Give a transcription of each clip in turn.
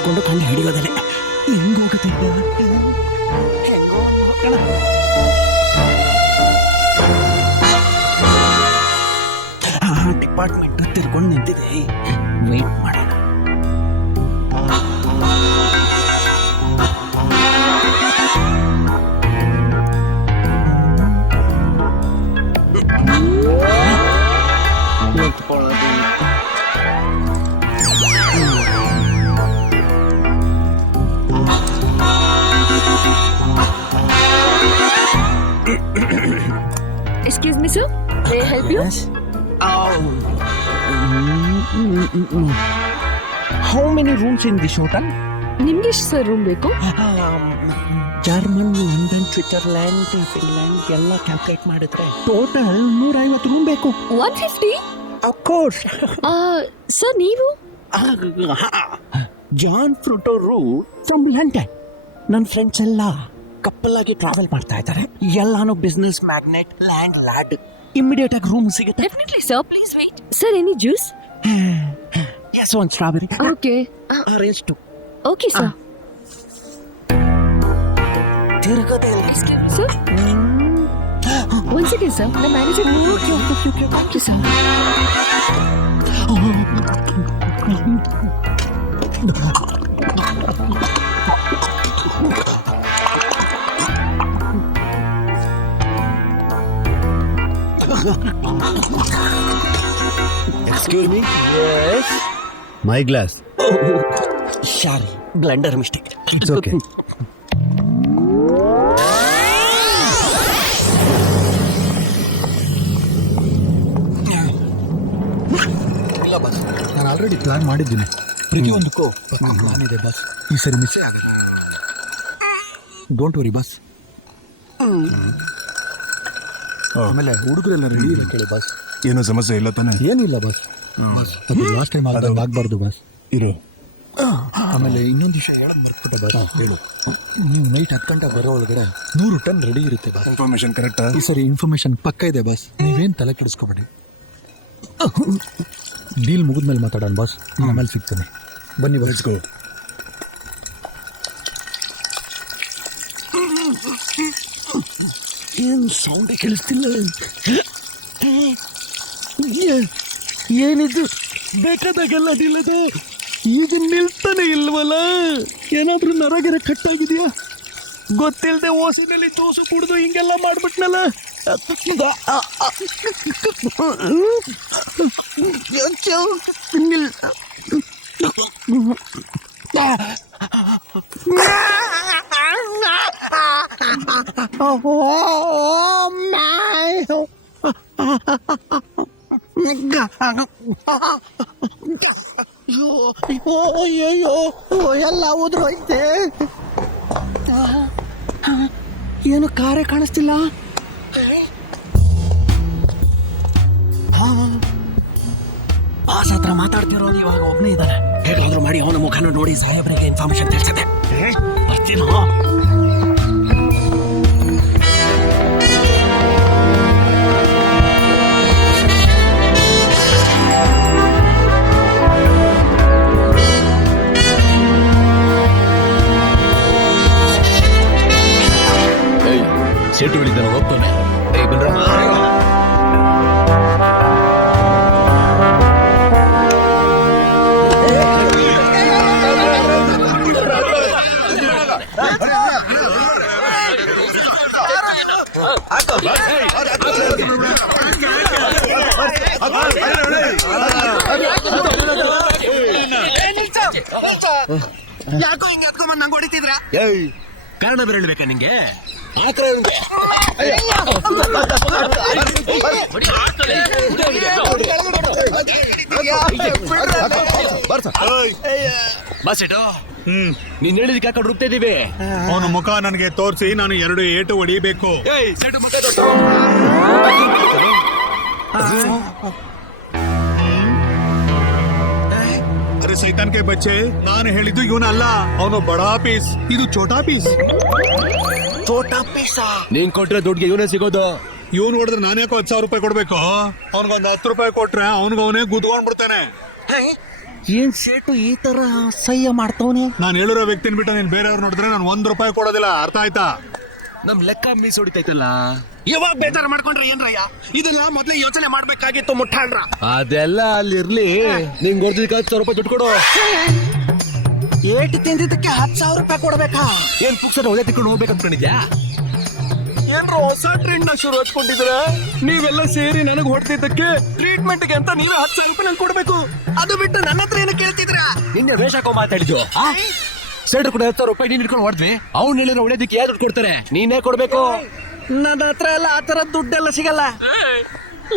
ಮುಚ್ಕೊಂಡು ಕಂಡು ಹಿಡಿಯೋದಲ್ಲೇ ಹೆಂಗೋಗುತ್ತೆ ಡಿಪಾರ್ಟ್ಮೆಂಟ್ ತಿರ್ಕೊಂಡು ನಿಂತಿದೆ. ವೇಟ್ ಮಾಡೋಣ. Excuse me, sir. May I help you? Yes. How many rooms in this hotel? ನಿಮ್ಗೆ ಎಷ್ಟು ಸರ್ ರೂಮ್ ಬೇಕು? ಜರ್ಮನ್, ಲಂಡನ್, ಸ್ವಿಟ್ಜರ್ಲ್ಯಾಂಡ್, ಫಿನ್ಲ್ಯಾಂಡ್ ಎಲ್ಲ ಕ್ಯಾಲ್ಕುಲೇಟ್ ಮಾಡಿದ್ರೆ ಟೋಟಲ್ 150 ರೂಮ್ ಬೇಕು. 150? Of course. ಸರ್ ನೀವು? ಜಾನ್ ಫ್ರೂಟೋರು ಸಂಬ್ಲಂಟೆ. ನನ್ನ ಫ್ರೆಂಡ್ಸ್ ಎಲ್ಲ ಕಪ್ಪಲ್ ಆಗಿ ಟ್ರಾವೆಲ್ ಮಾಡ್ತಾ ಇದ್ದಾರೆ. ಎಲ್ಲಾನು business magnet, land lord. Immediate ಆಗಿ ರೂಮ್ ಸಿಗುತ್ತೆ. Definitely, sir. Please wait. Sir, any juice? Yes, one strawberry. Okay. Orange too. Okay, sir. ತಿರುಗದೆ. Excuse me, sir. One second, sir. The manager. Okay. Thank you, sir. Excuse me? Yes. My glass. Oh, sorry. Blunder mistake. It's okay. ಇಲ್ಲ bus, ನಾನು already plan ಮಾಡಿದ್ದೀನಿ. ಪ್ರತಿಯೊಂದಕ್ಕೂ plan ಇದೆ bus. ಈ ಸರಿ ಮಿಸ್ಸೇ ಆಗಲ್ಲ. Don't worry bus. ಆಮೇಲೆ ಹುಡುಗರೆಲ್ಲ ರೆಡಿ ಇಲ್ಲ ಕೇಳಿ ಬಸ್. ಏನೋ ಸಮಸ್ಯೆ ಇಲ್ಲ ತಾನೆ? ಏನಿಲ್ಲ ಬಸ್. ಅದು ಲಾಸ್ಟ್ ಟೈಮ್ ಆಗಬಾರ್ದು ಬಸ್. ಇರು. ಆಮೇಲೆ ಇನ್ನೊಂದು ವಿಷಯ ಹೇಳಕ್ ಬರ್ಬಿಟ್ಟೆ ಬಸ್. ಹೇಳು. ನೀವು ನೈಟ್ 10 ಗಂಟೆ ಬರೋ ಒಳಗಡೆ 100 ಟನ್ ರೆಡಿ ಇರುತ್ತೆ ಬಸ್. ಇನ್ಫಾರ್ಮೇಶನ್ ಕರೆಕ್ಟಾ? ಈ ಸರಿ ಇನ್ಫಾರ್ಮೇಶನ್ ಪಕ್ಕ ಇದೆ ಬಸ್. ನೀವೇನು ತಲೆ ಕೆಡಿಸ್ಕೊಬೇಡಿ. ಡೀಲ್ ಮುಗಿದ್ಮೇಲೆ ಮಾತಾಡೋಣ ಬಾಸ್. ಆಮೇಲೆ ಸಿಗ್ತೇನೆ. ಬನ್ನಿ ಬಸ್. ಗೋ. ಏನು ಸೌಂಡೇ ಕೇಳಿಸ್ತಿಲ್ಲ. ಏನಿದು ಬೇಕಾದಾಗೆಲ್ಲ ನಿಲ್ಲದೆ ಈಗ ನಿಲ್ತಾನೆ ಇಲ್ವಲ್ಲ? ಏನಾದ್ರೂ ನರಗಿರ ಕಟ್ಟಾಗಿದೆಯಾ? ಗೊತ್ತಿಲ್ಲದೆ ಓಸಿನಲ್ಲಿ ದೋಸು ಕುಡಿದು ಹಿಂಗೆಲ್ಲ ಮಾಡ್ಬಿಟ್ನಲ್ಲ. ಅಯ್ಯೋ ಎಲ್ಲ ಉದ್ರೋಯ್ತೆ. ಏನು ಕಾರೇ ಕಾಣಿಸ್ತಿಲ್ಲ. ಬಾಸ್ ಹತ್ರ ಮಾತಾಡ್ತಿರೋದು ಇವಾಗ ಒಬ್ಬನೇ ಇದ್ದಾನೆ. ಹೇಗಾದ್ರೂ ಮಾಡಿ ಅವನ ಮುಖನ ನೋಡಿ ಸಾಹೇಬ್ರಿಗೆ ಇನ್ಫಾರ್ಮೇಶನ್ ತಿಳಿಸಿದೆ. ಬರ್ತೀನೋ? ಸೆಟ್ ಹೊಡಿತಾನೆ ಹೋಗ್ತಾನೆ. ಯಾಕೋ ಹಿಂಗೆ ಎತ್ಕೊಂಡ್ಬಂದು ನಂಗೆ ಹೊಡಿತಿದ್ರ? ಕಾರಣ ಬೇರೆ ಹೇಳ್ಬೇಕಾ ನಿಂಗೆ? ನೀನ್ ಹೇಳಿದಕ್ಕೆ ಯಾಕೆ ರುಬ್ತಾ ಇದೀವಿ? ಅವನ ಮುಖ ನನಗೆ ತೋರಿಸಿ ನಾನು 2 ಏಟು ಹೊಡಿಬೇಕು. ಅರೆ ಸೈತಾನ್ ಕೆ ಬಚ್ಚೆ, ನಾನು ಹೇಳಿದ್ದು ಇವನಲ್ಲ, ಅವನು ಬಡಾ ಪೀಸ್, ಇದು ಛೋಟಾ ಪೀಸ್. ಛೋಟಾ ಪೀಸಾ? ನೀನ್ ಕೊಟ್ರೆ ದುಡ್ಡಿಗೆ ಇವನೇ ಸಿಗೋದು. ಇವನು ಹೊಡೆದ್ರೆ ನಾನ್ಯಾಕೋ 10,000 ರೂಪಾಯಿ ಕೊಡ್ಬೇಕು? ಅವ್ನಿಗೊಂದು 10 ರೂಪಾಯಿ ಕೊಟ್ರೆ ಅವನಿಗೆ ಅವನೇ ಗುದ್ಕೊಂಡ್ಬಿಡ್ತಾನೆ. ಏನ್ ಸೇಟು ಈ ತರ ಸಹ್ಯ ಮಾಡ್ತವನೆ? ನಾನು ಹೇಳಿರೋ ವ್ಯಕ್ತಿನ ಬಿಟ್ಟು ನೀನ್ ಬೇರೆಯವ್ರು ನೋಡಿದ್ರೆ ನಾನು 1 ರೂಪಾಯಿ ಕೊಡೋದಿಲ್ಲ, ಅರ್ಥ ಆಯ್ತಾ? ನಮ್ ಲೆಕ್ಕ ಮೀಸ್ ಹೊಡಿತೈತಲ್ಲ. ಯಾವಾಗ ಬೇಜಾರು ಮಾಡ್ಕೊಂಡ್ರೆ ಏನ್ರಯ್ಯ? ಇದೆಲ್ಲ ಮೊದ್ಲೇ ಯೋಚನೆ ಮಾಡ್ಬೇಕಾಗಿತ್ತು ಮುಟ್ಟಾಳ್ರ. ಅದೆಲ್ಲ ಅಲ್ಲಿರ್ಲಿ, ನಿಂಗೆ ಹೊಡೆದಕ್ಕೆ 10,000 ರೂಪಾಯಿ ದುಡ್ಡು ಕೊಡು. ಏಟು ತಿಂದಿದ್ದಕ್ಕೆ 10,000 ರೂಪಾಯಿ ಕೊಡ್ಬೇಕಾ? ಏನ್ ಪುಕ್ಸನ ಒಳ್ಳೆ ತಿಳ್ಕೊಂಡು ಹೋಗ್ಬೇಕು ಅನ್ಕೊಂಡಿದ್ಯಾ? ಏನ್ರ ಹೊಸ ಟ್ರೆಂಡ್ ನ ಶುರು ಹಚ್ಕೊಂಡಿದ್ರ? ನೀವೆಲ್ಲ ಸೇರಿ ನನಗ್ ಹೊಡೆದಿದ್ದಕ್ಕೆ ಟ್ರೀಟ್ಮೆಂಟ್ ಗೆ ಅಂತ ನೀವೇ 10,000 ರೂಪಾಯಿ ನಂಗೆ ಕೊಡ್ಬೇಕು. ಅದು ಬಿಟ್ಟು ನನ್ನ ಹತ್ರ ಏನು ಕೇಳ್ತಿದ್ರ? ನಿನ್ನೆ ವೇಷಕ್ಕೋ ಮಾತಾಡಿದ್ವು. ಸೈಡ್ ಕೂಡ 10,000 ರೂಪಾಯಿ ನೀನ್ ಇಟ್ಕೊಂಡು ಹೊಡೆದ್ವಿ. ಅವ್ನು ಹೇಳಿರೋ ಒಳ್ಳೇದಕ್ಕೆ ಯಾರು ದುಡ್ಡು ಕೊಡ್ತಾರೆ? ನೀನೇ ಕೊಡ್ಬೇಕು. ನನ್ನ ಹತ್ರ ಎಲ್ಲ ಆ ತರ ದುಡ್ಡೆಲ್ಲ ಸಿಗಲ್ಲ.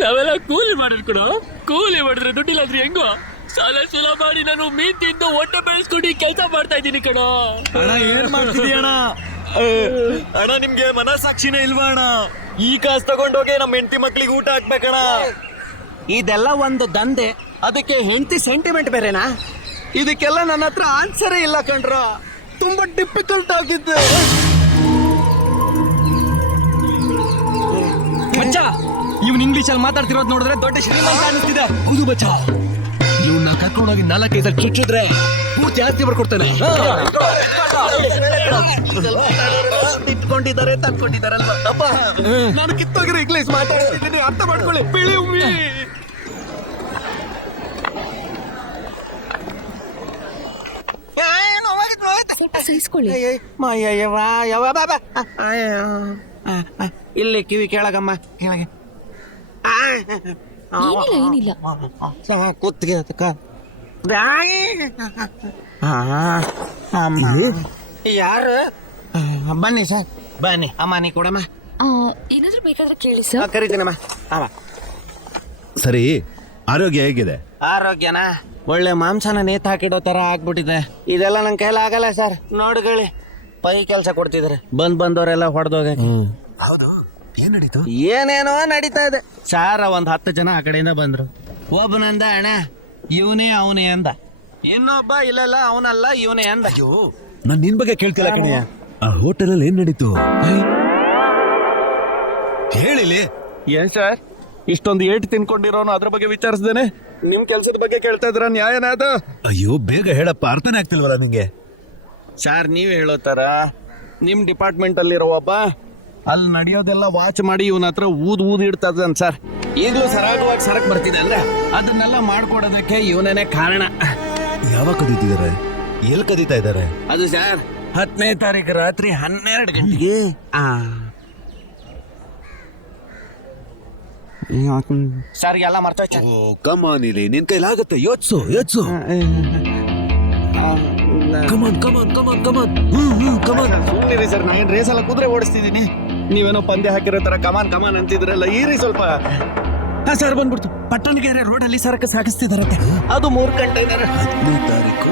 ನಾವೆಲ್ಲ ಕೂಲಿ ಮಾಡಿರ್ಕೊಡು. ಕೂಲಿ ಮಾಡಿದ್ರೆ ದುಡ್ಡಿಲ್ಲ ಅಂದ್ರೆ ಹೆಂಗೋ? ಸಾಲ ಸುಲ ಮಾಡಿ ನಾನು ಮೀನ್ ತಿಂದು ಹೊಟ್ಟೆ ಬೆಳೆಸ್ಕೊಂಡು ಕೆಲಸ ಮಾಡ್ತಾ ಇದ್ದೀನಿ ಕಣೋ. ಅಣ್ಣ ಏನ್ ಮಾಡ್ತಿದೀಯಣ್ಣ? ಅಣ್ಣ ನಿಮ್ಗೆ ಮನಸ್ಸಾಕ್ಷಿನೇ ಇಲ್ವಾ ಅಣ್ಣ? ಈ ಕಾಸು ತಗೊಂಡೋಗಿ ನಮ್ಮ ಹೆಂಡತಿ ಮಕ್ಳಿಗೆ ಊಟ ಹಾಕ್ಬೇಕಣ್ಣ. ಇದೆಲ್ಲ ಒಂದು ದಂಧೆ, ಅದಕ್ಕೆ ಹೆಂಡತಿ ಸೆಂಟಿಮೆಂಟ್ ಬೇರೆನಾ? ಇದಕ್ಕೆಲ್ಲ ನನ್ನ ಹತ್ರ ಆನ್ಸರೇ ಇಲ್ಲ ಕಣ್ರ. ತುಂಬಾ ಡಿಫಿಕಲ್ಟ್ ಆಗಿದ್ದು. ಬಚ್ಚ, ಇವ್ನು ಇಂಗ್ಲಿಷ್ ಅಲ್ಲಿ ಮಾತಾಡ್ತಿರೋದು ನೋಡಿದ್ರೆ ದೊಡ್ಡ ಶ್ರೀಮಂತ ಅನಿಸ್ತಿದೆ. ಹೌದು ಬಚ್ಚ, ಇವ್ನ ಕರ್ಕೊಂಡೋಗಿ 4-5 ಚುಚ್ಚಿದ್ರೆ ಪೂರ್ತಿ ಆಸ್ತಿ ಬರ್ಕೊಡ್ತಾನೆ. ಇಟ್ಕೊಂಡಿದ್ದಾರೆ ತಂದ್ಕೊಂಡಿದ್ದಾರಲ್ವಾ? ಅಪ್ಪ ನಾನು ಕಿತ್ತೋಗಿರೋ ಇಂಗ್ಲಿಷ್ ಮಾತಾಡ್ತಿದ್ದೀನಿ, ಅರ್ಥ ಮಾಡ್ಕೊಳ್ಳಿ. ಬಿಳಿ ಉಮ್ಮಿ ಸ್ವಲ್ಪ ಸಹಿಸ್ಕೊಳ್ಳಿ. ಇಲ್ಲಿ ಕಿವಿ ಕೆಳಗಮ್ಮ, ಕೆಳಗೆ ಏನಿಲ್ಲ ಕೂತ್ಗೆ ಯಾರು? ಬನ್ನಿ ಸರ್, ಬನ್ನಿ. ಅಮ್ಮ ನೀ ಕೊಡಮ್ಮ. ಏನಾದ್ರೂ ಬೇಕಾದ್ರೆ ಕೇಳಿ ಸರ್. ಕರಿತೀನಮ್ಮ. ಸರಿ, ಆರೋಗ್ಯ ಹೇಗಿದೆ? ಆರೋಗ್ಯನ ಒಳ್ಳೆ ಮಾಂಸನ ನೇತ್ ಹಾಕಿಡೋ ತರ ಆಗ್ಬಿಟ್ಟಿದೆ. ಇದೆಲ್ಲ ನನ್ ಕೈಲ ಆಗಲ್ಲ ಸರ್. ನೋಡ್ಕೊಳ್ಳಿ, ಪೈ ಕೆಲಸ ಕೊಡ್ತಿದಾರೆ, ಬಂದವರೆಲ್ಲ ಹೊಡೆದೋಗ. ಹೌದು, ಏನ್ ನಡೀತು? ಏನೇನೋ ನಡೀತಾ ಇದೆ ಸಾರ. 10 ಜನ ಆ ಕಡೆಯಿಂದ ಬಂದ್ರು. ಒಬ್ಬನಂದ ಅಣ್ಣ ಇವನೇ ಅವನೇ ಅಂದ, ಇನ್ನೊಬ್ಬ ಇಲ್ಲಲ್ಲ ಅವನಲ್ಲ ಇವನೇ ಅಂದ. ಅಯ್ಯೋ, ನಾನ್ ನಿನ್ ಬಗ್ಗೆ ಕೇಳ್ತಿಲ್ಲ ಕಣಯ್ಯ. ಆ ಹೋಟೆಲ್ ಅಲ್ಲಿ ಏನ್ ನಡೀತು ಹೇಳಿಲಿ. ಏನ್ ಸರ್ ಇಷ್ಟೊಂದು ಏಟು ತಿನ್ಕೊಂಡಿರೋನು ಅದ್ರ ಬಗ್ಗೆ ವಿಚಾರಿಸ್ದೇನೆ ನಿಮ್ ಕೆಲ್ಸದ ಬಗ್ಗೆ ಕೇಳ್ತಾ ಇದ್ರ? ನ್ಯಾಯನ ಅದು? ಅಯ್ಯೋ ಬೇಗ ಹೇಳಪ್ಪ, ಅರ್ಥನೇ ಆಗ್ತಿಲ್ವಲ್ಲ ನಿಂಗೆ. ಸರ್ ನೀವೇ ಹೇಳೋತಾರ? ನಿಮ್ ಡಿಪಾರ್ಟ್ಮೆಂಟ್ ಅಲ್ಲಿರೋ ಒಬ್ಬ ಅಲ್ಲಿ ನಡೆಯೋದೆಲ್ಲ ವಾಚ್ ಮಾಡಿ ಇವನ ಹತ್ರ ಊದ್ ಇಡ್ತದ ಸರ್. ಈಗಲೂ ಸರಾಗವಾಗಿ ಸರಕ್ ಬರ್ತಿದೆ ಅಂದ್ರೆ ಅದನ್ನೆಲ್ಲ ಮಾಡ್ಕೊಡೋದಕ್ಕೆ ಇವನೇನೆ ಕಾರಣ. ಯಾವಾಗ ಕದೀತಿದಾರೆ? ಎಲ್ಲಿ ಕದೀತಾ ಇದಾರೆ? ಅದು ಸರ್ 10ನೇ ತಾರೀಕು ರಾತ್ರಿ 12 ಗಂಟೆಗೆ. ಸರ್ ಎಲ್ಲ ಮರ್ತೋಯ್ತು. ಓ ಕಮಾನ್, ಇಲ್ಲಿ ನಿನ್ ಕೈಲಾಗತ್ತೆ. ಯೋಚ್ಸು ಯೋಚ್ಸು. ಕಮಾನ್ ಕಮಾನ್ ಕಮಾನ್ ಕಮಾನ್. ಕಮಾನ್. ಸುಮ್ಮನಿರಿ ಸರ್, ನಾನು ರೇಸ್ ಎಲ್ಲ ಕುದುರೆ ಓಡಿಸ್ತಿದ್ದೀನಿ, ನೀವೇನೋ ಪಂದ್ಯ ಹಾಕಿರೋ ತರ ಕಮಾನ್ ಕಮಾನ್ ಅಂತಿದ್ರಲ್ಲ. ಈರಿ ಸ್ವಲ್ಪ. ಸರ್ ಬಂದ್ಬಿಡ್ತು. ಪಟ್ಟಣಗೆರೆ ರೋಡಲ್ಲಿ ಸರಕು ಸಾಗಿಸ್ತಿದಾರಂತೆ. ಅದು 3 ಗಂಟೆ ಇದ್ದಾರೆ. 10ನೇ ತಾರೀಕು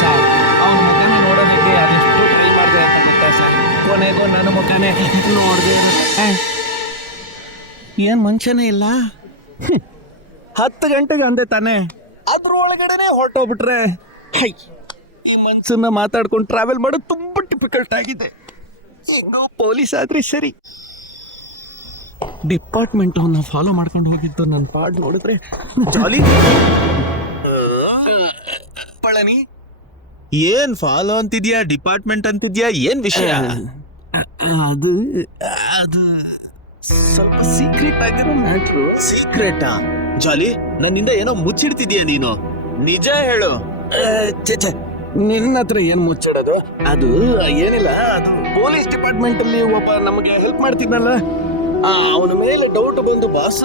ಸರ್ ಅವನ ಮುಖನ ನೋಡೋದಕ್ಕೆ ಅದೆಷ್ಟು ಟ್ರೈ ಮಾಡಿದೆ ಅಂತ ಗೊತ್ತಾ ಸರ್? ಕೊನೆಗೂ ನನ್ನ ಮುಖನೇ ನೋಡ್ದೆ. ಏನ್ ಮನುಷ್ಯನೇ ಇಲ್ಲ. 10 ಗಂಟೆಗೆ ಅಂದೆ ತಾನೆ, ಅದ್ರೊಳಗಡೆನೆ ಹೊರಟೋಗ್ಬಿಟ್ರೆ. ಈ ಮನ್ಸನ್ನ ಮಾತಾಡ್ಕೊಂಡು ಟ್ರಾವೆಲ್ ಮಾಡೋದು ತುಂಬಾ ಡಿಫಿಕಲ್ಟ್ ಆಗಿದೆ. ಪೊಲೀಸ್ ಆದ್ರೆ ಸರಿ. ಡಿಪಾರ್ಟ್ಮೆಂಟ್ ಅವನ್ನ ಫಾಲೋ ಮಾಡ್ಕೊಂಡು ಹೋಗಿದ್ದು ನನ್ನ ಪಾಡ್ ನೋಡಿದ್ರೆ ಜಾಲಿ. ಪಳನಿ ಏನ್ ಫಾಲೋ ಅಂತಿದ್ಯಾ, ಡಿಪಾರ್ಟ್ಮೆಂಟ್ ಅಂತಿದ್ಯಾ, ಏನ್ ವಿಷಯ? ಅದು ಅದು ಸ್ವಲ್ಪ ಸೀಕ್ರೆಟ್ ಆಗಿರೋ ಮ್ಯಾಟ್ರು. ಸೀಕ್ರೆಟಾ? ಜಾಲಿ, ನನ್ನಿಂದ ಏನೋ ಮುಚ್ಚಿಡ್ತಿದ್ಯಾ ನೀನು, ನಿಜ ಹೇಳು. ನಿನ್ನ ಹತ್ರ ಏನ್ ಮುಚ್ಚಿಡೋದು? ಅದು ಏನಿಲ್ಲ, ಅದು ಪೊಲೀಸ್ ಡಿಪಾರ್ಟ್ಮೆಂಟ್ ಅಲ್ಲಿ ಒಬ್ಬ ನಮಗೆ ಹೆಲ್ಪ್ ಮಾಡ್ತಿದ್ನಲ್ಲ, ಅವನ ಮೇಲೆ ಡೌಟ್ ಬಂದು ಬಾಸ್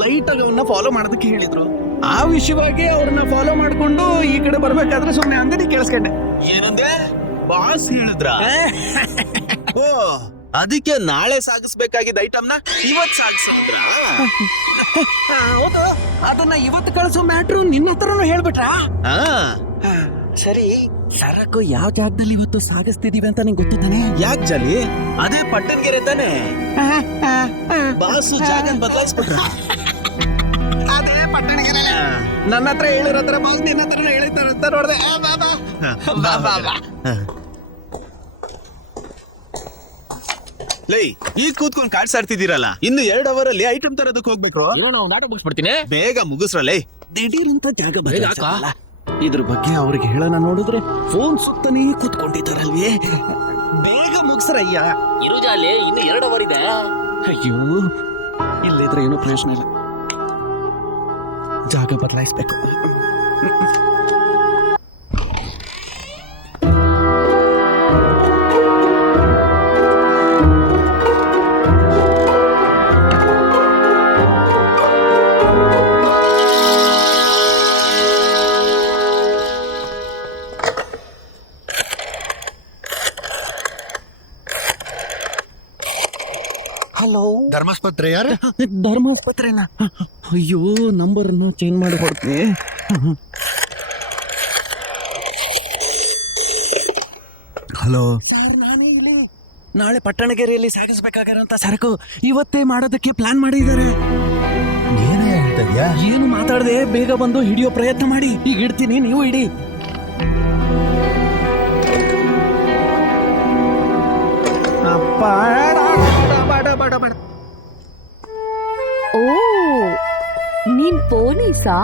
ಲೈಟ್ ಆಗಿ ಅವನ್ನ ಫಾಲೋ ಮಾಡೋದಕ್ಕೆ ಹೇಳಿದ್ರು. ಆ ವಿಷಯವಾಗಿ ಅವ್ರನ್ನ ಫಾಲೋ ಮಾಡ್ಕೊಂಡು ಈ ಕಡೆ ಬರ್ಬೇಕಾದ್ರೆ ಸುಮ್ಮನೆ ಅಂಗಡಿ ಕೇಳಿಸ್ಕೊಂಡೆ. ಏನಂದ್ರೆ ಬಾಸ್ ಹೇಳಿದ್ರ? ಓ, ಅದಕ್ಕೆ ನಾಳೆ ಸಾಗಿಸ್ಬೇಕಾಗಿದ್ದ ಐಟಮ್ನ ಇವತ್ ಸಾಗಿಸಿದ್ರ? ಹೌದು, ಅದನ್ನ ಇವತ್ತು ಕಳಿಸೋ ಮ್ಯಾಟ್ರು ನಿನ್ನ ಹತ್ರನೂ ಹೇಳ್ಬಿಟ್ರಾ? ಸರಿ, ಸರಕು ಯಾವ ಜಾಗದಲ್ಲಿ ಇವತ್ತು ಸಾಗಿಸ್ತಿದೀವಿ ಅಂತ ನಿಂಗೆ ಗೊತ್ತಾನೆ? ಯಾಕೆ ಜಾಲಿ? ಅದೇ ಪಟ್ಟಣಗೆರೆ ತಾನೆ. ಬಾಸು ಜಾಗನ್ ಬದಲಾಯಿಸ್ಬಿಟ್ರ? ಅದೇ ಪಟ್ಟಣಗೆರೆ. ನನ್ನ ಹತ್ರ ಹೇಳಿರೋ ಹತ್ರ ಬಾಸ್ ನಿನ್ನ ಹತ್ರ ಹೇಳಿರ್ತಾರ ಅಂತ ನೋಡ್ದೆ. ಲೈ ಈಗ ಕೂತ್ಕೊಂಡು ಕಾಡ್ಸಾಡ್ತಿದ್ದೀರಲ್ಲ ಇನ್ನು 2 ಅವರಲ್ಲಿ ಐಟಮ್ ತರೋದಕ್ಕೆ ಹೋಗ್ಬೇಕು. ಏನೋ ಒಂದು ಆಟ ಮುಗಿಸ್ಬಿಡ್ತೀನಿ. ಬೇಗ ಮುಗಿಸ್ರಲ್ಲೇ. ದಿಢೀರಂತ ಜಾಗ ಬೇಗ ಬದಲಾಯಿಸಲ್ಲ. ಇದ್ರ ಬಗ್ಗೆ ಅವ್ರಿಗೆ ಹೇಳೋಣ ನೋಡಿದ್ರೆ ಫೋನ್ ಸುತ್ತನೇ ಕೂತ್ಕೊಂಡಿದ್ದಾರಲ್ವೇ. ಬೇಗ ಮುಗಿಸ್ರಯ್ಯ. ಇರು ಜಾಲಿ, ಇನ್ನು 2 ಅವರ್ ಇದೆ. ಅಯ್ಯೋ ಇಲ್ಲಿದ್ರೆ ಏನು ಪ್ರಯೋಜನ ಇಲ್ಲ. ಜಾಗ ಬದಲಾಯಿಸ್ಬೇಕು. ಹಲೋ, ಧರ್ಮಾಸ್ಪತ್ರೆ ಯಾರು? ಧರ್ಮಾಸ್ಪತ್ರೆನಾ? ಅಯ್ಯೋ ನಂಬರನ್ನು ಚೇಂಜ್ ಮಾಡಿ ಕೊಡ್ತೀನಿ. ಹಲೋ, ನಾಳೆ ಪಟ್ಟಣಗೆರೆಯಲ್ಲಿ ಸಾಗಿಸ್ಬೇಕಾಗಿರೋಂಥ ಸರಕು ಇವತ್ತೇ ಮಾಡೋದಕ್ಕೆ ಪ್ಲಾನ್ ಮಾಡಿದ್ದಾರೆ. ಏನೇ ಹೇಳ್ತಾ ಇದ್ಯಾ? ಏನು ಮಾತಾಡದೆ ಬೇಗ ಬಂದು ಹಿಡಿಯೋ ಪ್ರಯತ್ನ ಮಾಡಿ. ಈಗ ಇಡ್ತೀನಿ, ನೀವು ಇಡಿ. ಓ, ನೀನ್ ಪೊಲೀಸಾ?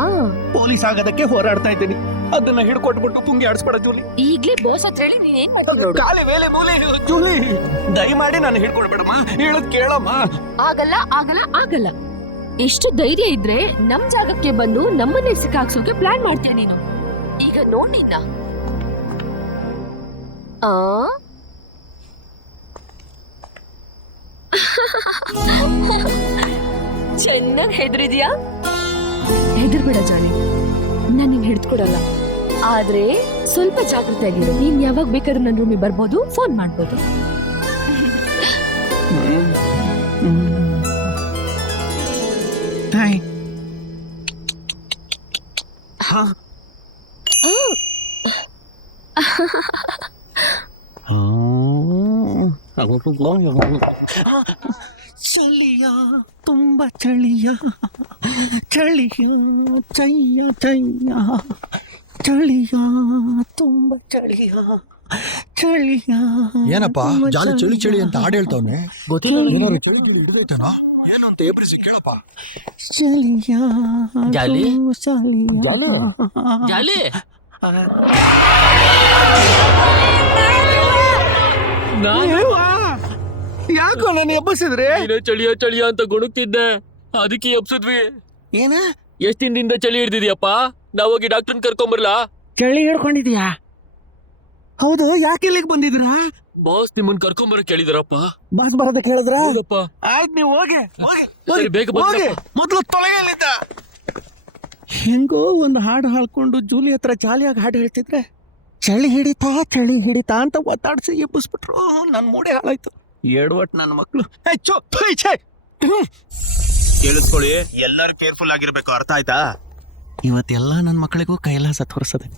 ಪೊಲೀಸ್ ಆಗೋದಕ್ಕೆ ಹೋರಾಡ್ತಾ ಇದ್ದೀನಿ. ಅದನ್ನ ಹಿಡ್ಕೊಟ್ಬಿಟ್ಟು ಪುಂಗಿ ಆಡಿಸ್ಬೇಡ ಜೂಲಿ. ಈಗ್ಲೇ ಬೋಸ್ ಹತ್ರ ಹೇಳಿ ನೀನ್ ಏನ್ ಮಾಡ್ತೀಯ? ಕಾಲಿ ವೇಲೆ ಮೂಲೆ ಜೂಲಿ, ದಯಮಾಡಿ ನಾನು ಹಿಡ್ಕೊಡ್ಬೇಡಮ್ಮ. ಹೇಳದ್ ಕೇಳಮ್ಮ. ಆಗಲ್ಲ ಆಗಲ್ಲ ಆಗಲ್ಲ. ಎಷ್ಟು ಧೈರ್ಯ ಇದ್ರೆ ನಮ್ ಜಾಗಕ್ಕೆ ಬಂದು ನಮ್ಮನ್ನೇ ಸಿಕ್ಕಾಕ್ಸೋಕೆ ಪ್ಲಾನ್ ಮಾಡ್ತೀಯ ನೀನು. ಈಗ ನೋಡ್ ನಿನ್ನ. ಆ ಚೆನ್ನಾಗ್ ಹೆದ್ರಿದ್ಯಾ? ಹೆದರ್ಬೇಡ ಜಾನಿ, ನಾನ್ ನಿನ್ ಹಿಡ್ಕೊಡಲ್ಲ. ಆದ್ರೆ ಸ್ವಲ್ಪ ಜಾಗೃತಿ ಆಗಿರು. ನೀನ್ ಯಾವಾಗ ಬೇಕಾದ್ರೂ ನನ್ನ ರೂಮಿಗೆ ಬರ್ಬೋದು, ಫೋನ್ ಮಾಡ್ಬೋದು. ಚಳಿಯ ತುಂಬ ಚಳಿಯ ಚಳಿಯ ಚಯ್ಯ ಚಯ್ಯ ಚಳಿಯ ತುಂಬ ಚಳಿಯ ಚಳಿಯ. ಏನಪ್ಪ ಜಾಲಿ ಚಳಿ ಚಳಿ ಅಂತ ಹಾಡು ಹೇಳ್ತಾವನೆ? ಏನಾದ್ರು ಚಳಿ ಗಿಳಿ ಹಿಡಿದೈತೇನೋ? ಏನು ಅಂತ ಎಬ್ರಿಸಿ ಕೇಳಪ್ಪ. ಚಳಿಯ ಜಾಲಿ? ಚಳಿಯ ಜಾಲಿ? ಜಾಲಿ ಯಾಕೋ ನಾನು ಎಬ್ಬಸಿದ್ರೆ? ನೀನೇ ಚಳಿಯ ಚಳಿಯ ಅಂತ ಗುಣಕ್ತಿದ್ದೆ, ಅದಕ್ಕೆ ಎಬ್ಸಿದ್ವಿ. ಏನ ಎಷ್ಟ್ ದಿನದಿಂದ ಚಳಿ ಹಿಡ್ದಿದ್ಯಪ್ಪ? ನಾವೋಗಿ ಡಾಕ್ಟರ್ನ ಕರ್ಕೊಂಬರ್ಲಾ? ಚಳಿ ಹಿಡ್ಕೊಂಡಿದ್ಯಾ? ಹೌದು, ಯಾಕೆ ಇಲ್ಲಿಗೆ ಬಂದಿದ್ರಾ? ಬಾಸ್ ನಿಮ್ಮನ್ ಕರ್ಕೊಂಬರಕ್ ಕೇಳಿದಾರಪ್ಪ. ಬಾಸ್ ಬರೋದಕ್ಕೆ ಹೇಳಿದ್ರ? ಹೌದಪ್ಪ. ಆಯ್ತು, ನೀವು ಹೋಗಿ ಸರಿ, ಬೇಗ ಹೋಗಿ. ಮೊದಲು ತೊಳೆಯಲ್ಲಿದ್ದ ಹೆಂಗೋ ಒಂದು ಹಾಡು ಹಾಡ್ಕೊಂಡು ಜೂಲಿ ಹತ್ರ ಜಾಲಿಯಾಗಿ ಹಾಡು ಹೇಳ್ತಿದ್ರೆ ಚಳಿ ಹಿಡಿತಾ ಅಂತ ಒತ್ತಾಡ್ಸಿ ಎಬ್ಬಿಸ್ಬಿಟ್ರು. ನನ್ನ ಮೂಡೆ ಹಾಳಾಯ್ತು. ಎಡವಟ್ ನನ್ನ ಮಕ್ಕಳು. ಕೇಳಿಸ್ಕೊಳ್ಳಿ, ಎಲ್ಲರೂ ಕೇರ್ಫುಲ್ ಆಗಿರ್ಬೇಕು, ಅರ್ಥ ಆಯ್ತಾ? ಇವತ್ತೆಲ್ಲ ನನ್ನ ಮಕ್ಕಳಿಗೂ ಕೈಲಾಸ ತೋರಿಸದೆ.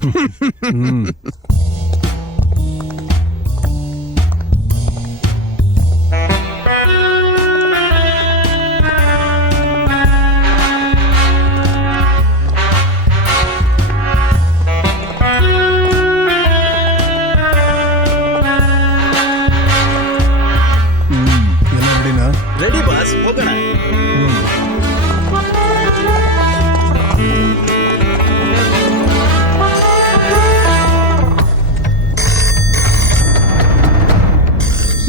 ರೆಡಿ ಬಾಸ್, ಹೋಗೋಣ.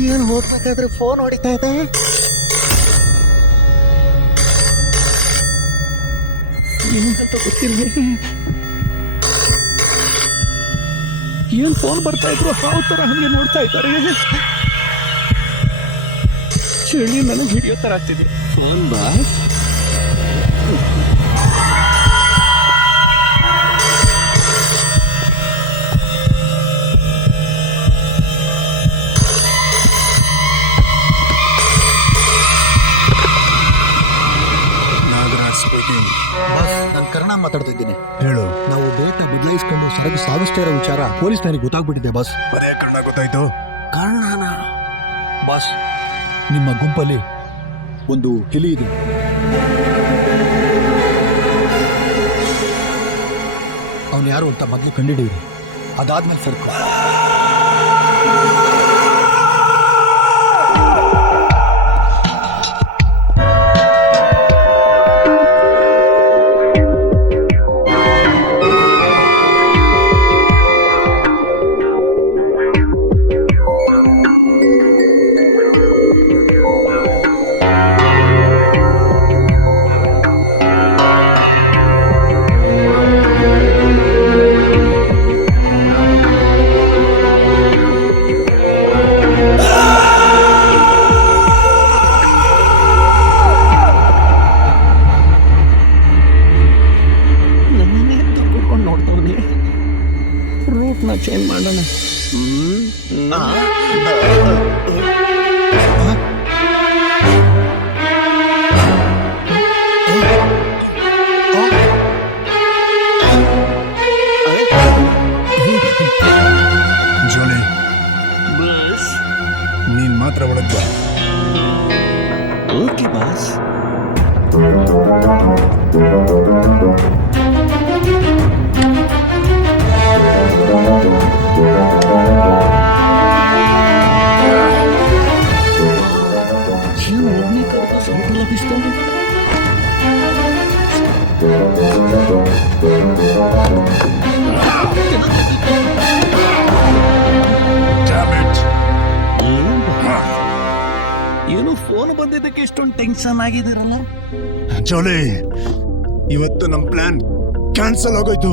ಏನ್ ಹೋಗ್ಬೇಕಾದ್ರೆ ಫೋನ್ ಹೊಡಿತಾ ಇದೆ. ಏನಂತ ಗೊತ್ತಿಲ್ಲ. ಏನ್ ಫೋನ್ ಬರ್ತಾ ಇದ್ರು ಹಾವು ತರ ಹಂಗೆ ನೋಡ್ತಾ ಇದ್ದಾರೆ. ಚಳಿ ನನಗೆ ಹಿಡಿಯೋ ತರ ಆಗ್ತಿದೆ. Phone boss. ನಾನು ಕರ್ಣ ಮಾತಾಡ್ತಿದ್ದೀನಿ. ಹೇಳು. ನಾವು ಡೇಟಾ ಬದಲಾಯಿಸ್ಕೊಂಡು ಸರಕು ಸಾಗಿಸ್ತಾ ಇರೋ ವಿಚಾರ ಪೊಲೀಸ್ನವರಿಗೆ ಗೊತ್ತಾಗ್ಬಿಟ್ಟಿದೆ ಬಾಸ್. ಅದೇ ಕರ್ಣ ಗೊತ್ತಾಯ್ತು. ಕರ್ಣನ ಬಾಸ್, ನಿಮ್ಮ ಗುಂಪಲ್ಲಿ ಒಂದು ಹಿಲಿ ಇದೆ. ಅವನು ಯಾರು ಅಂತ ಮೊದಲು ಕಂಡಿಡಿಯಿರಿ, ಅದಾದ್ಮೇಲೆ ಸರ್ಕು. ಜೋಲಿ ಬಾಸ್ ನೀನ್ ಮಾತ್ರ ಒಳಗ್ ಬಾ. Okay boss. ಏನು ಒಬ್ಬನೇ ಕರೆದು ಸೌಟ ಲಭಿಸ್ತಾನೆ? ಏನು ಫೋನ್ ಬಂದಿದ್ದಕ್ಕೆ ಇಷ್ಟೊಂದು ಟೆನ್ಷನ್ ಆಗಿದ್ದೀರಲ್ಲ? ಜೋಲಿ ಇವತ್ತು ನಮ್ ಪ್ಲಾನ್ ಕ್ಯಾನ್ಸಲ್ ಆಗೋಯ್ತು.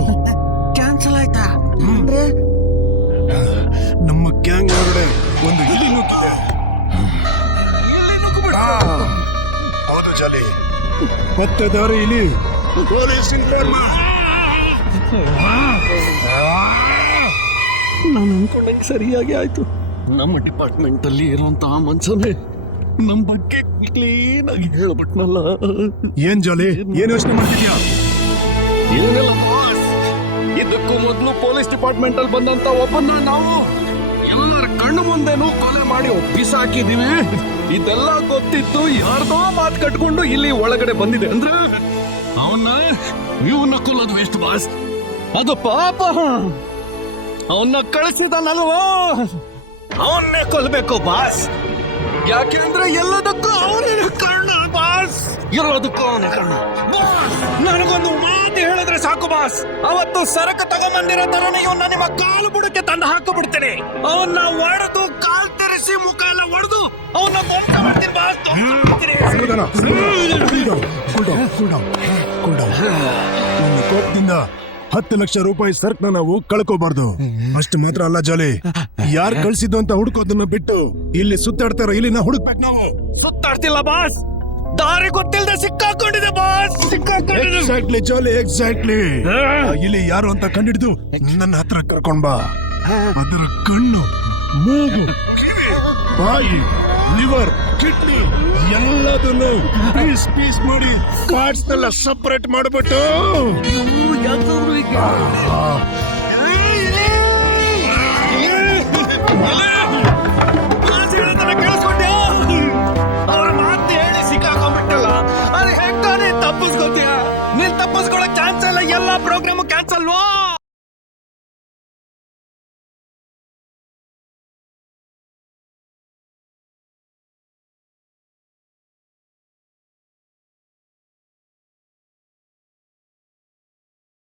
ಕ್ಯಾನ್ಸಲ್ ಆಯ್ತಾ? ಅಂದ್ರೆ ನಮ್ಮ ಗ್ಯಾಂಗ್ ಒಳಗಡೆ ಒಂದು ಇಲಿ ನುಗ್ಗಿದೆ. ಹೌದು ಜೋಲಿ, ಪತ್ತೇದಾರಿ ಇಲಿ. Police inform. ನಾನು ಅನ್ಕೊಂಡಂಗೆ ಸರಿಯಾಗಿ ಆಯ್ತು. ನಮ್ಮ ಡಿಪಾರ್ಟ್ಮೆಂಟ್ ಅಲ್ಲಿ ಇರುವಂತಹ ಮನ್ಸನೇ ನಮ್ ಬಗ್ಗೆ ಕ್ಲೀನ್ ಆಗಿ ಹೇಳ್ಬಿಟ್ನಲ್ಲ. ಏನ್ ಜೋಲಿ, ಏನ್ ಯೋಚನೆ ಮಾಡ್ತಿದ್ಯಾ? ಏನಿಲ್ಲ ಬಾಸ್, ಇದಕ್ಕೂ ಮೊದಲು ಪೊಲೀಸ್ ಡಿಪಾರ್ಟ್ಮೆಂಟ್ ಅಲ್ಲಿ ಬಂದಂತ ಒಬ್ಬನ್ನ ನಾವು ಎಲ್ಲರ ಕಣ್ಣು ಮುಂದೆನೂ ಕೊಲೆ ಮಾಡಿ ಬಿಸಾಕಿದೀವಿ. ಇದೆಲ್ಲ ಗೊತ್ತಿತ್ತು ಯಾರ್ದೋ ಮಾತು ಕಟ್ಕೊಂಡು ಇಲ್ಲಿ ಒಳಗಡೆ ಬಂದಿದೆ ಅಂದ್ರೆ ಇವನ್ನ ಕೊಲ್ಲೋದು ವೇಸ್ಟ್ ಬಾಸ್. ಅದು ಪಾಪ. ಅವನ್ನ ಕಳಿಸಿದನಲ್ವೋ ಅವನ್ನೇ ಕೊಲ್ಬೇಕು ಬಾಸ್. ಯಾಕೆಂದ್ರೆ ಎಲ್ಲದಕ್ಕೂ ಅವನೇ ಕಾರಣ ಬಾಸ್. ಎಲ್ಲದಕ್ಕೂ ಅವನೇ ಕಾರಣ. ನನಗೊಂದು ಮಾತು ಹೇಳಿದ್ರೆ ಸಾಕು ಬಾಸ್, ಅವತ್ತು ಸರಕು ತಗೊಂಬಂದಿರೋ ತರನೇ ಇವನ್ನ ನಿಮ್ಮ ಕಾಲು ಬುಡಕ್ಕೆ ತಂದು ಹಾಕಿಬಿಡ್ತೇನೆ. ಅವನ್ನ ಒಡೆದು ಕಾಲ್ ತೆರೆಸಿ ಮುಖ ಎಲ್ಲ ಒಡೆದು ಅವನ್ನ ಮಾಡ್ತೀನಿ ಬಾಸ್. ನನ್ನ ಕೋಪದಿಂದ 10 ಲಕ್ಷ ರೂಪಾಯಿ ಸರ್ಕ್ನ ನಾವು ಕಳ್ಕೋಬಾರ್ದು. ಅಷ್ಟು ಮಾತ್ರ ಅಲ್ಲ ಜೋಲಿ, ಯಾರು ಕಳ್ಸಿದ್ದು ಅಂತ ಹುಡುಕೋದನ್ನ ಬಿಟ್ಟು ಇಲ್ಲಿ ಸುತ್ತಾಡ್ತಾರೋ ಇಲ್ಲಿನ ಹುಡುಕ್ಬೇಕು ನಾವು. ಸುತ್ತಾಡ್ತಿಲ್ಲ ಬಾಸ್, ದಾರಿ ಗೊತ್ತಿಲ್ಲದೆ ಸಿಕ್ಕಾಕೊಂಡಿದೆ ಬಾಸ್. ಸಿಕ್ಕಾಕೊಂಡಿದೆ. ಎಕ್ಸಾಕ್ಟ್ಲಿ ಜೋಲಿ, ಎಕ್ಸಾಕ್ಟ್ಲಿ. ಇಲ್ಲಿ ಯಾರು ಅಂತ ಕಂಡಿಡಿದು ನನ್ನ ಹತ್ರ ಕರ್ಕೊಂಡ್ ಬಾ. ಅದರ ಕಣ್ಣು, ಮೂಗು, ಕಿವಿ, ಬಾಯಿ, ಲಿವರ್, ಕಿಡ್ನಿ ಎಲ್ಲದನ್ನು ಪೀಸ್ ಪೀಸ್ ಮಾಡಿ ಪಾರ್ಟ್ಸ್ ನೆಲ್ಲ ಸಪರೇಟ್ ಮಾಡ್ಬಿಟ್ಟು